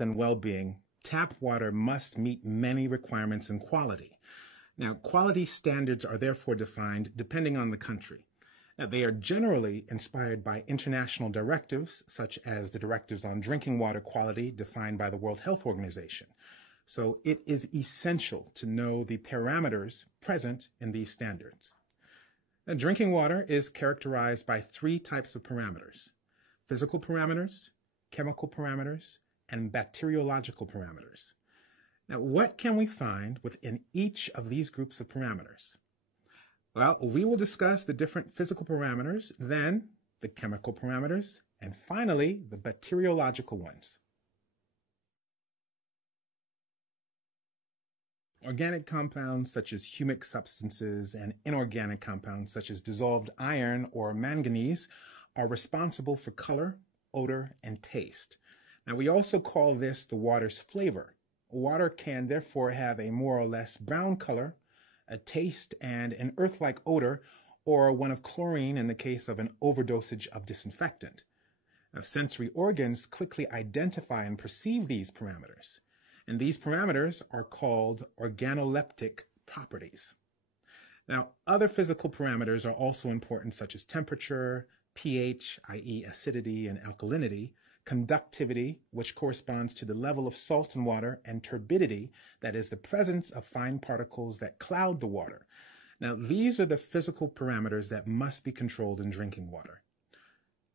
and well-being, tap water must meet many requirements in quality. Now, quality standards are therefore defined depending on the country. Now, they are generally inspired by international directives, such as the directives on drinking water quality defined by the World Health Organization. So it is essential to know the parameters present in these standards. Now, drinking water is characterized by three types of parameters: physical parameters, chemical parameters, and bacteriological parameters. Now, what can we find within each of these groups of parameters? Well, we will discuss the different physical parameters, then the chemical parameters, and finally, the bacteriological ones. Organic compounds such as humic substances and inorganic compounds such as dissolved iron or manganese are responsible for color, odor, and taste. Now, we also call this the water's flavor. Water can therefore have a more or less brown color, a taste, and an earth-like odor, or one of chlorine in the case of an overdosage of disinfectant. Now, sensory organs quickly identify and perceive these parameters, and these parameters are called organoleptic properties. Now, other physical parameters are also important, such as temperature, pH, i.e. acidity and alkalinity, conductivity, which corresponds to the level of salt in water, and turbidity, that is the presence of fine particles that cloud the water. Now, these are the physical parameters that must be controlled in drinking water.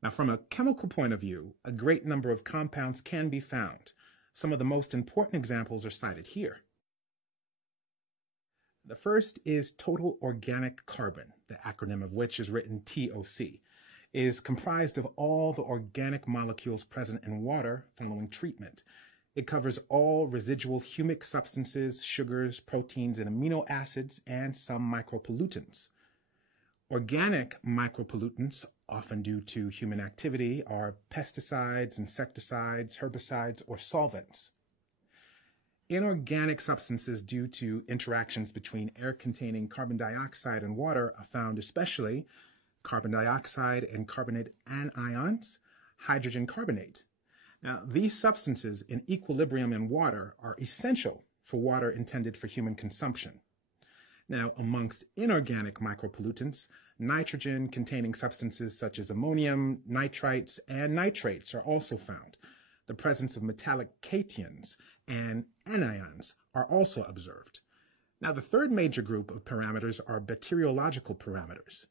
Now, from a chemical point of view, a great number of compounds can be found. Some of the most important examples are cited here. The first is total organic carbon, the acronym of which is written TOC. Is comprised of all the organic molecules present in water following treatment. It covers all residual humic substances, sugars, proteins, and amino acids, and some micropollutants. Organic micropollutants, often due to human activity, are pesticides, insecticides, herbicides, or solvents. Inorganic substances due to interactions between air-containing carbon dioxide and water are found especially carbon dioxide and carbonate anions, hydrogen carbonate. Now, these substances in equilibrium in water are essential for water intended for human consumption. Now, amongst inorganic micropollutants, nitrogen-containing substances such as ammonium, nitrites, and nitrates are also found. The presence of metallic cations and anions are also observed. Now, the third major group of parameters are bacteriological parameters.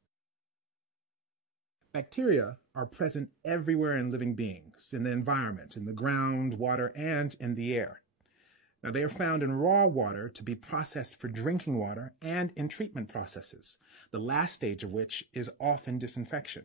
Bacteria are present everywhere in living beings, in the environment, in the ground, water, and in the air. Now, they are found in raw water to be processed for drinking water and in treatment processes, the last stage of which is often disinfection.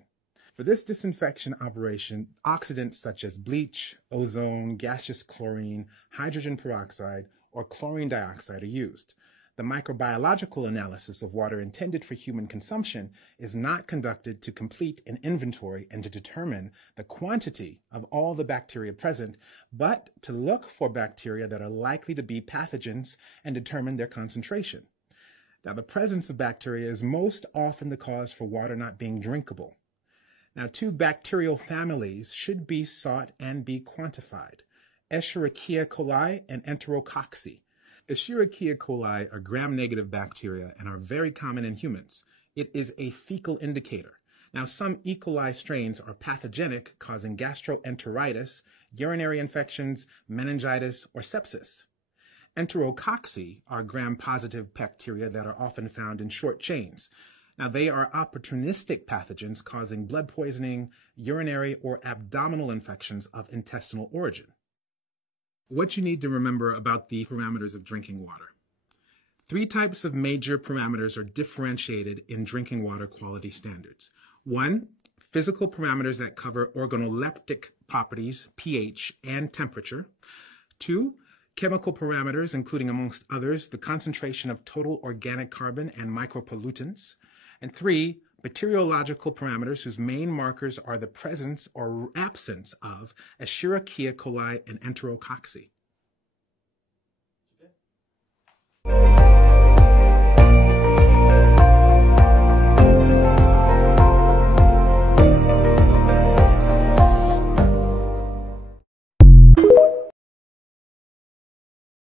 For this disinfection operation, oxidants such as bleach, ozone, gaseous chlorine, hydrogen peroxide, or chlorine dioxide are used. The microbiological analysis of water intended for human consumption is not conducted to complete an inventory and to determine the quantity of all the bacteria present, but to look for bacteria that are likely to be pathogens and determine their concentration. Now, the presence of bacteria is most often the cause for water not being drinkable. Now, two bacterial families should be sought and be quantified: Escherichia coli and Enterococci. Escherichia coli are gram-negative bacteria and are very common in humans. It is a fecal indicator. Now, some E. coli strains are pathogenic, causing gastroenteritis, urinary infections, meningitis, or sepsis. Enterococci are gram-positive bacteria that are often found in short chains. Now, they are opportunistic pathogens causing blood poisoning, urinary, or abdominal infections of intestinal origin. What you need to remember about the parameters of drinking water. Three types of major parameters are differentiated in drinking water quality standards. One, physical parameters that cover organoleptic properties, pH, and temperature. Two, chemical parameters, including amongst others, the concentration of total organic carbon and micropollutants. And three, bacteriological parameters whose main markers are the presence or absence of Escherichia coli and Enterococci.